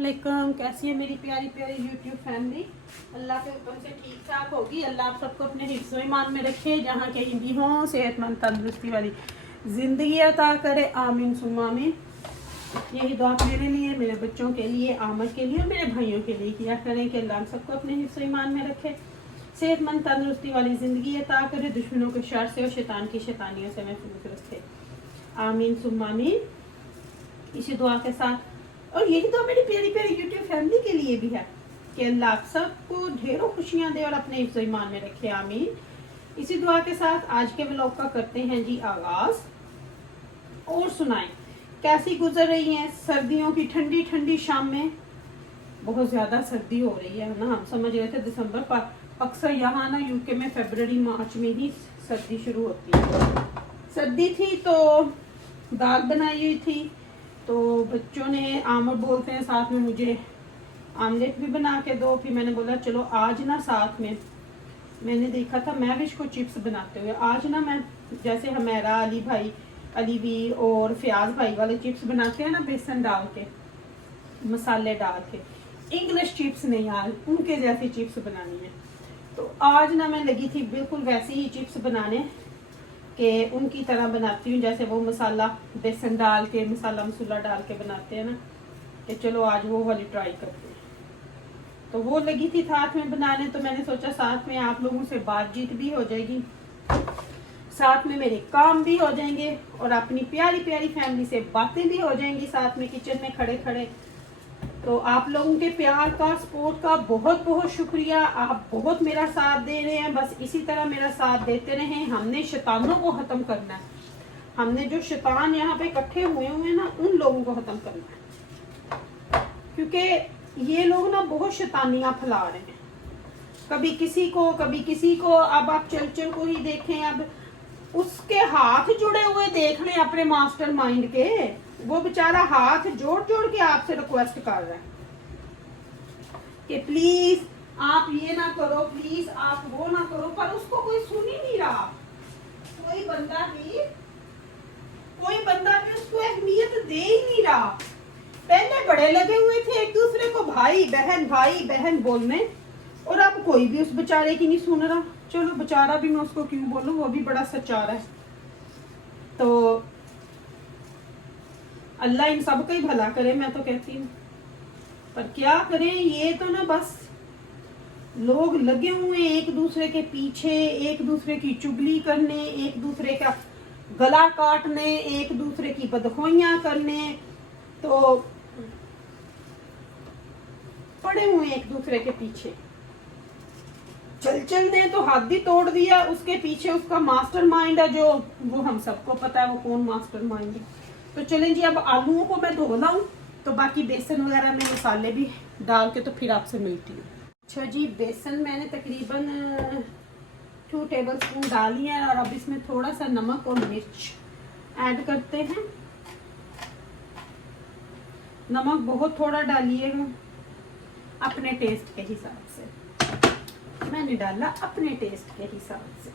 वालेकुम। कैसी है मेरी प्यारी प्यारी यूट्यूब फैमिली। अल्लाह के हुक्म से ठीक ठाक होगी। अल्लाह आप सबको अपने हिफ्ज़ व ईमान में रखे, जहाँ कहीं भी हों सेहतमंद तंदुरुस्ती वाली ज़िंदगी अता करे। आमीन सुम्मा आमीन। यही दुआ मेरे लिए, मेरे बच्चों के लिए, आमद के लिए और मेरे भाइयों के लिए किया करें कि अल्लाह हम सबको अपने हिफ्ज़ व ईमान में रखे, सेहतमंद तंदुरुस्ती वाली ज़िंदगी अता करे, दुश्मनों के शर से और शैतान की शैतानियों से महफूज रखे। आमीन सुम्मा आमीन। इसी दुआ के साथ, और यही तो मेरी प्यारी प्यारी यूट्यूब फैमिली के लिए भी है कि अल्लाह आप सबको ढेरों खुशियां दे और अपने हिफ्ज़ व ईमान में रखे। आमीन। इसी दुआ के साथ आज के व्लॉग का करते हैं जी आगाज। और सुनाएं कैसी गुजर रही है सर्दियों की ठंडी ठंडी शाम में। बहुत ज्यादा सर्दी हो रही है ना। हम समझ रहे थे दिसंबर पर, अक्सर यहाँ ना यूके में फरवरी मार्च में ही सर्दी शुरू होती है। सर्दी थी तो दाल बनाई हुई थी, तो बच्चों ने आमर बोलते हैं साथ में मुझे आमलेट भी बना के दो। फिर मैंने बोला चलो आज ना साथ में, मैंने देखा था मैं भी इसको चिप्स बनाते हुए, आज ना मैं जैसे हमारा अली भाई, अली भी और फयाज भाई वाले चिप्स बनाते हैं ना, बेसन डाल के मसाले डाल के, इंग्लिश चिप्स नहीं यार, उनके जैसी चिप्स बनानी है। तो आज ना मैं लगी थी बिल्कुल वैसी ही चिप्स बनाने कि उनकी तरह बनाती हूँ, जैसे वो मसाला बेसन डाल के मसाला मसूला डाल के बनाते हैं ना, कि चलो आज वो वाली ट्राई करते हैं। तो वो लगी थी साथ में बनाने, तो मैंने सोचा साथ में आप लोगों से बातचीत भी हो जाएगी, साथ में मेरे काम भी हो जाएंगे और अपनी प्यारी प्यारी फैमिली से बातें भी हो जाएंगी साथ में किचन में खड़े खड़े। तो आप लोगों के प्यार का, सपोर्ट का बहुत बहुत शुक्रिया। आप बहुत मेरा साथ दे रहे हैं, बस इसी तरह मेरा साथ देते रहें। हमने शैतानों को खत्म करना है, हमने जो शैतान यहाँ पे इकट्ठे हुए हैं ना, उन लोगों को खत्म करना है, क्योंकि ये लोग ना बहुत शैतानियां फैला रहे हैं, कभी किसी को कभी किसी को। अब आप चलचल को ही देखें, अब उसके हाथ जुड़े हुए देख लें अपने मास्टर माइंड के, वो बेचारा हाथ जोड़ जोड़ के आपसे रिक्वेस्ट कर रहा है कि प्लीज आप ये ना करो, प्लीज आप वो ना करो, पर उसको कोई सुन ही नहीं रहा। कोई बंदा भी उसको अहमियत दे ही नहीं रहा। पहले बड़े लगे हुए थे एक दूसरे को भाई बहन बोलने, और अब कोई भी उस बेचारे की नहीं सुन रहा। चलो बेचारा भी मैं उसको क्यों बोलूं, वो भी बड़ा सच्चारा है। तो अल्लाह इन सब का ही भला करे, मैं तो कहती हूँ। पर क्या करें, ये तो ना बस लोग लगे हुए एक दूसरे के पीछे, एक दूसरे की चुगली करने, एक दूसरे का गला काटने, एक दूसरे की बदखोइयां करने। तो पड़े हुए एक दूसरे के पीछे। चल ने तो हाथ भी तोड़ दिया, उसके पीछे उसका मास्टर माइंड है, जो वो हम सबको पता है वो कौन मास्टर माइंड है। तो चलें जी, अब आलूओं को मैं धो लाऊं, तो बाकी बेसन वगैरह में मसाले भी डाल के तो फिर आपसे मिलती हूँ। अच्छा जी, बेसन मैंने तकरीबन 2 टेबल स्पून डाली है, और अब इसमें थोड़ा सा नमक और मिर्च ऐड करते हैं। नमक बहुत थोड़ा डालिएगा, अपने टेस्ट के हिसाब से। मैंने डाला अपने टेस्ट के हिसाब से।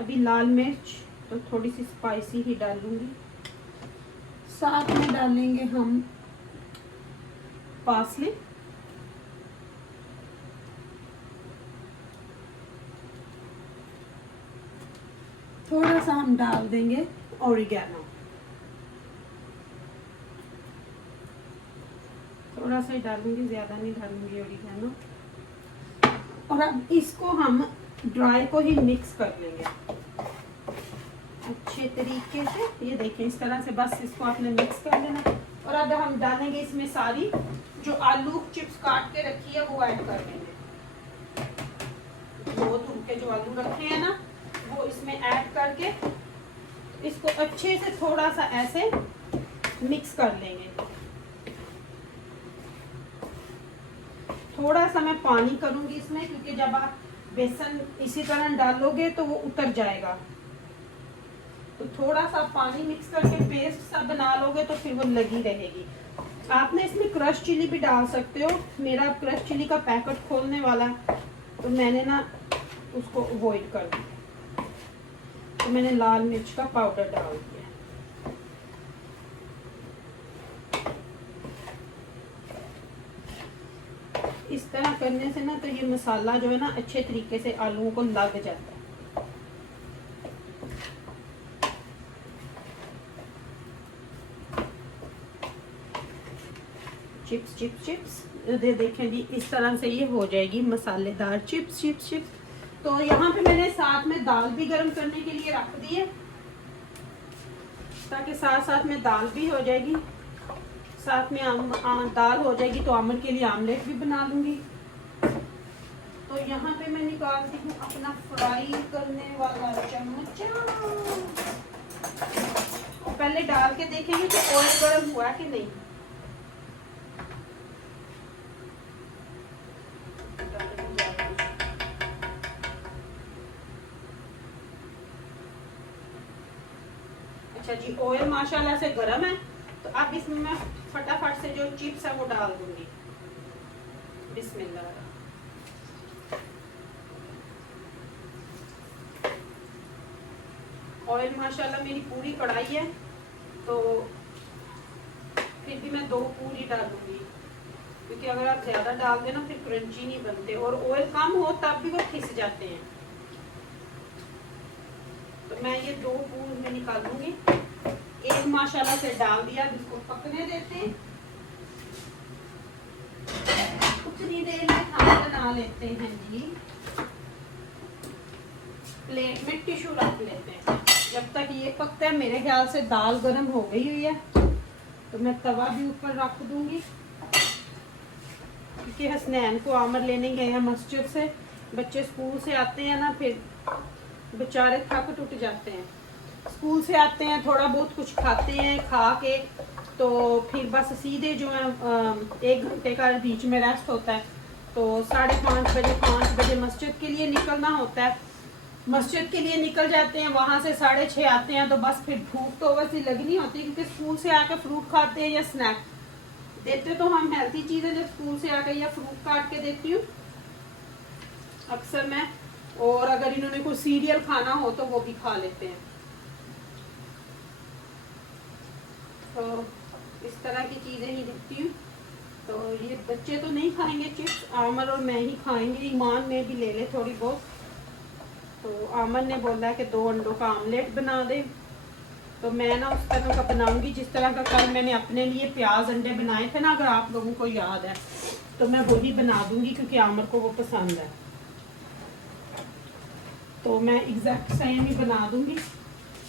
अभी लाल मिर्च तो थोड़ी सी स्पाइसी ही डालूंगी, साथ में डालेंगे हम पार्सले, थोड़ा सा हम डाल देंगे ऑरिगेनो, थोड़ा सा ही डालूंगी, ज्यादा नहीं डालूंगी ऑरिगेनो। और अब इसको हम ड्राई को ही मिक्स कर लेंगे अच्छे तरीके से। ये देखें इस तरह से, बस इसको आपने मिक्स कर लेना। और अब हम डालेंगे इसमें सारी जो आलू चिप्स काट के रखी है वो ऐड कर देंगे। 2 धुन के जो आलू रखे हैं ना, वो इसमें ऐड करके इसको अच्छे से थोड़ा सा ऐसे मिक्स कर लेंगे। थोड़ा सा मैं पानी करूंगी इसमें, क्योंकि जब आप बेसन इसी तरह डालोगे तो वो उतर जाएगा। तो थोड़ा सा पानी मिक्स करके पेस्ट सा बना लोगे तो फिर वो लगी रहेगी। आपने इसमें क्रश चिली भी डाल सकते हो। मेरा क्रश चिली का पैकेट खोलने वाला, तो मैंने ना उसको अवॉइड कर दिया, तो मैंने लाल मिर्च का पाउडर डाल दिया। इस तरह करने से ना तो ये मसाला जो है ना अच्छे तरीके से आलूओं को लग जाता है। चिप्स चिप्स चिप्स देखें जी, इस तरह से ये हो जाएगी मसालेदार चिप्स चिप्स चिप्स। तो यहाँ पे मैंने साथ में दाल भी गर्म करने के लिए रख दी है, ताकि साथ साथ में दाल भी हो जाएगी, साथ में दाल हो जाएगी तो आमर के लिए आमलेट भी बना लूंगी। तो यहाँ पे मैं निकालती हूँ अपना फ्राई करने वाला चम्मच, और पहले डाल के देखेंगे कि ऑयल गर्म हुआ कि नहीं। अच्छा जी, ऑयल माशाल्लाह से गरम है। तो अब इसमें मैं फटाफट से जो चिप्स है वो डाल दूंगी। बिस्मिल्लाह। ऑयल माशाल्लाह मेरी पूरी कढ़ाई है, तो फिर भी मैं 2 पूरी डालूंगी, क्योंकि अगर आप ज्यादा डाल देना फिर क्रंची नहीं बनते, और ऑयल कम हो तब भी वो खिस जाते हैं। तो मैं ये 2 पूर में निकालूंगी। एक माशाल्लाह से डाल दिया, जिसको पकने देते हैं। उतनी देर में खाना बना लेते हैं जी। प्लेट में टिश्यू रख लेते हैं जब तक ये पकता है। मेरे ख्याल से दाल गर्म हो गई हुई है, तो मैं तवा भी ऊपर रख दूंगी, क्योंकि हसनैन को आमर लेने गए हैं मस्जिद से। बच्चे स्कूल से आते हैं ना, फिर बेचारे थक टूट जाते हैं। स्कूल से आते हैं, थोड़ा बहुत कुछ खाते हैं, खा के तो फिर बस सीधे जो है 1 घंटे का बीच में रेस्ट होता है। तो 5:30 बजे 5 बजे मस्जिद के लिए निकलना होता है। मस्जिद के लिए निकल जाते हैं, वहाँ से 6:30 आते हैं। तो बस फिर भूख तो वैसे लगनी होती है, क्योंकि स्कूल से आकर फ्रूट खाते हैं या स्नैक देते तो हम हेल्थी चीज़ें जब स्कूल से आकर या फ्रूट काट के देती हूँ अक्सर मैं, और अगर इन्होंने कोई सीरियल खाना हो तो वो भी खा लेते हैं। तो इस तरह की चीज़ें ही देती हूँ। तो ये बच्चे तो नहीं खाएंगे चिप्स, आमर और मैं ही खाएंगे। ईमान में भी ले ले थोड़ी बहुत। तो आमर ने बोला कि 2 अंडों का आमलेट बना दे, तो मैं ना उस तरह का बनाऊंगी जिस तरह का कल मैंने अपने लिए प्याज अंडे बनाए थे ना, अगर आप लोगों को याद है, तो मैं वही बना दूंगी, क्योंकि आमर को वो पसंद है। तो मैं एग्जैक्ट सेम ही बना दूंगी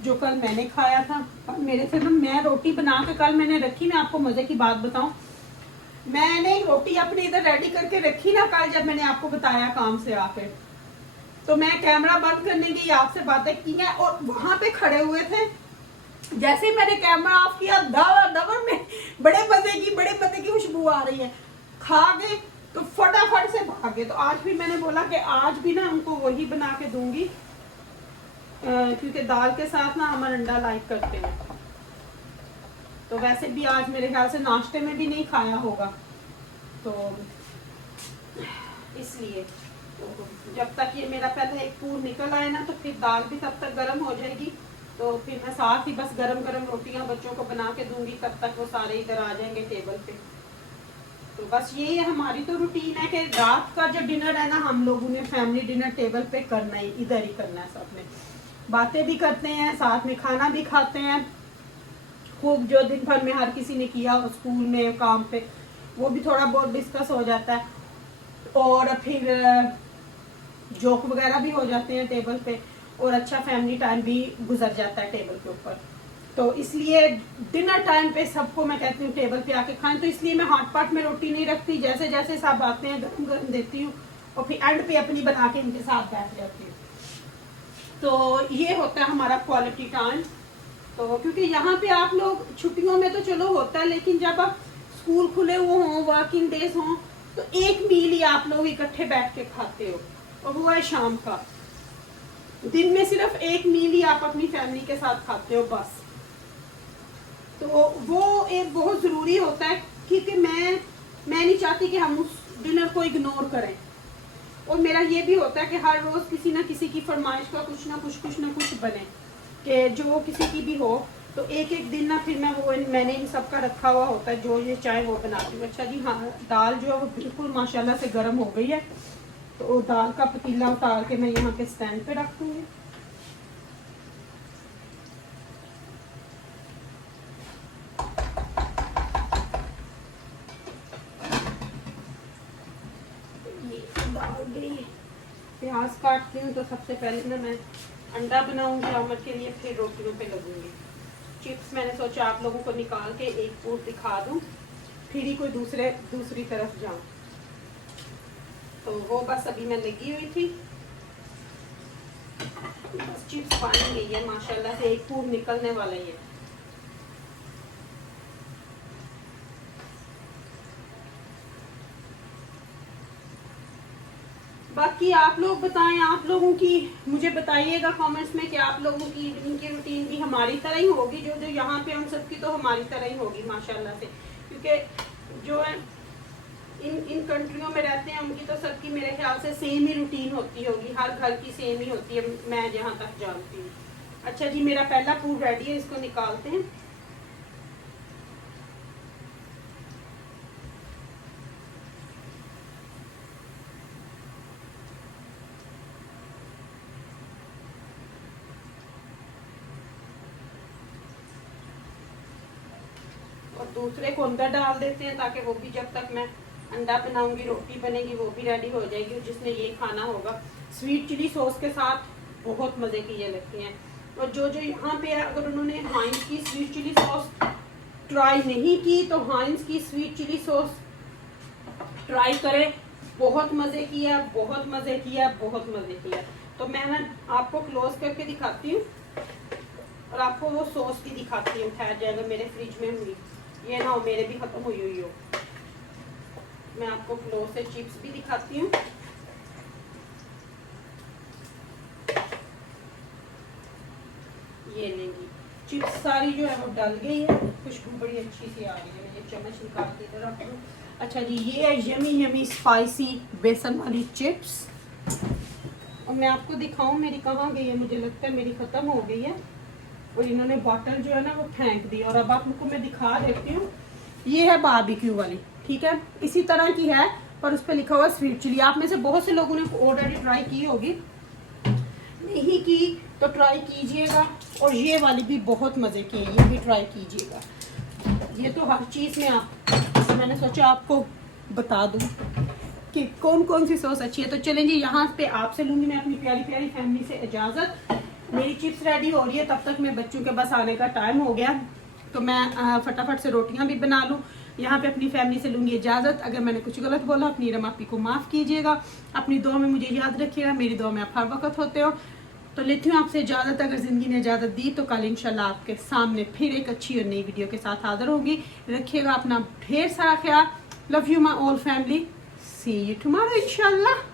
जो कल मैंने खाया था। मेरे से ना, मैं रोटी बना के कल मैंने रखी, मैं आपको मजे की बात बताऊं, मैंने रोटी अपनी इधर रेडी करके रखी ना कल, जब मैंने आपको बताया काम से आके, तो मैं कैमरा बंद करने की आपसे बातें की हैं, और वहां पे खड़े हुए थे। जैसे ही मैंने कैमरा ऑफ किया, दवर में बड़े मजे की खुशबू आ रही है। खा गए तो फटाफट से भागे। तो आज भी मैंने बोला कि आज भी ना उनको वही बना के दूंगी, क्योंकि दाल के साथ ना अमर अंडा लाइक करते हैं। तो वैसे भी आज मेरे ख्याल से नाश्ते में भी नहीं खाया होगा, तो इसलिए तो जब तक ये मेरा पहले एक पूर निकल आए ना, तो फिर दाल भी तब तक गर्म हो जाएगी। तो फिर मैं साथ ही बस गरम गरम रोटियां बच्चों को बना के दूंगी, तब तक वो सारे इधर आ जाएंगे टेबल पे। तो बस ये हमारी तो रूटीन है कि रात का जो डिनर है ना, हम लोगों ने फैमिली डिनर टेबल पे करना ही, इधर ही करना है। सब में बातें भी करते हैं, साथ में खाना भी खाते हैं खूब। जो दिन भर में हर किसी ने किया स्कूल में काम पे, वो भी थोड़ा बहुत डिस्कस हो जाता है, और फिर जोक वगैरह भी हो जाते हैं टेबल पे, और अच्छा फैमिली टाइम भी गुजर जाता है टेबल के ऊपर। तो इसलिए डिनर टाइम पे सबको मैं कहती हूँ टेबल पे आके खाएं। तो इसलिए मैं हॉट पॉट में रोटी नहीं रखती, जैसे जैसे सब आते हैं गरम गरम देती हूँ, और फिर एंड पे अपनी बना के इनके साथ बैठ जाती हूँ। तो ये होता है हमारा क्वालिटी टाइम। तो क्योंकि यहाँ पे आप लोग छुट्टियों में तो चलो होता है, लेकिन जब आप स्कूल खुले हुए हों, वर्किंग डेज हों, तो एक मील ही आप लोग इकट्ठे बैठ के खाते हो, और वो है शाम का। दिन में सिर्फ एक मील ही आप अपनी फैमिली के साथ खाते हो बस। तो वो एक बहुत ज़रूरी होता है, क्योंकि मैं नहीं चाहती कि हम उस डिनर को इग्नोर करें। और मेरा ये भी होता है कि हर रोज़ किसी ना किसी की फरमाइश का कुछ ना कुछ बने, कि जो किसी की भी हो, तो एक एक दिन ना फिर मैंने इन सब का रखा हुआ होता है, जो ये चाहे वो बनाती हूँ। अच्छा जी हाँ, दाल जो है वो बिल्कुल माशाल्लाह से गर्म हो गई है, तो दाल का पतीला उतार के मैं यहाँ पे स्टैंड पे रख दूँगी। प्याज काटती हूँ, तो सबसे पहले ना मैं अंडा बनाऊंगी आमद के लिए, फिर रोटियों पे लगूंगी। चिप्स मैंने सोचा आप लोगों को निकाल के एक पूर दिखा दूं, फिर ही कोई दूसरी तरफ जाऊं। तो वो बस अभी मैं लगी हुई थी, बस चिप्स बन गई है माशाल्लाह से, एक पूर निकलने वाला ही है। बाकी आप लोग बताएं, आप लोगों की मुझे बताइएगा कमेंट्स में कि आप लोगों की इवनिंग की रूटीन भी हमारी तरह ही होगी। जो जो यहाँ पे उन सबकी तो हमारी तरह ही होगी माशाल्लाह से, क्योंकि जो है इन कंट्रियों में रहते हैं उनकी तो सबकी मेरे ख्याल से सेम ही रूटीन होती होगी, हर घर की सेम ही होती है, मैं जहाँ तक जानती हूँ। अच्छा जी, मेरा पहला पूर रेडी है, इसको निकालते हैं। और दूसरे को अंदर डाल देते हैं, ताकि वो भी जब तक मैं अंडा बनाऊंगी, रोटी बनेगी, वो भी रेडी हो जाएगी। जिसने ये खाना होगा स्वीट चिली सॉस के साथ, बहुत मज़े की ये लगती हैं। और जो जो यहाँ पे अगर उन्होंने हाइंस की स्वीट चिली सॉस ट्राई नहीं की, तो हाइंस की स्वीट चिली सॉस ट्राई करें, बहुत मज़े की है, बहुत मज़े की है, बहुत मज़े की है। तो मैं ना आपको क्लोज करके दिखाती हूँ और आपको वो सॉस भी दिखाती हूँ। ठहर जाएगा, मेरे फ्रिज में हुई, ये ना हो मेरे भी खत्म हुई हो। मैं आपको क्लोज से चिप्स भी दिखाती हूँ। ये लेंगी चिप्स सारी जो है वो डल गई है, खुशबू बड़ी अच्छी सी आ रही है। मैं ये चम्मच निकाल के इधर रख दूँ। अच्छा जी, ये है यमी यमी स्पाइसी बेसन वाली चिप्स। और मैं आपको दिखाऊं मेरी कहाँ गई है, मुझे लगता है मेरी ख़त्म हो गई है और इन्होंने बॉटल जो है ना वो फेंक दी। और अब आप लोग को मैं दिखा देती हूँ, ये है बारबेक्यू वाली, ठीक है, इसी तरह की है पर उस पर लिखा हुआ स्वीट चिली। आप में से बहुत से लोगों ने ऑलरेडी ट्राई की होगी, नहीं की तो ट्राई कीजिएगा। और ये वाली भी बहुत मज़े की है, ये भी ट्राई कीजिएगा। ये तो हर चीज़ में आप, मैंने सोचा आपको बता दूँ कि कौन कौन सी सॉस अच्छी है। तो चलें जी, यहाँ पे आपसे लूँगी मैं अपनी प्यारी प्यारी फैमिली से इजाज़त। मेरी चिप्स रेडी हो रही है, तब तक मैं बच्चों के बस आने का टाइम हो गया, तो मैं फटाफट से रोटियां भी बना लूँ। यहाँ पे अपनी फैमिली से लूँगी इजाज़त। अगर मैंने कुछ गलत बोला, अपनी रमापी को माफ़ कीजिएगा। अपनी दुआ में मुझे याद रखिएगा, मेरी दुआ में आप हर वक्त होते हो। तो लेती हूँ आपसे इजाज़त। अगर ज़िंदगी ने इजाज़त दी तो कल इंशाल्लाह आपके सामने फिर एक अच्छी और नई वीडियो के साथ हाजिर होगी। रखिएगा अपना ढेर सारा ख्याल। Love you my all family, see you tomorrow इंशाल्लाह।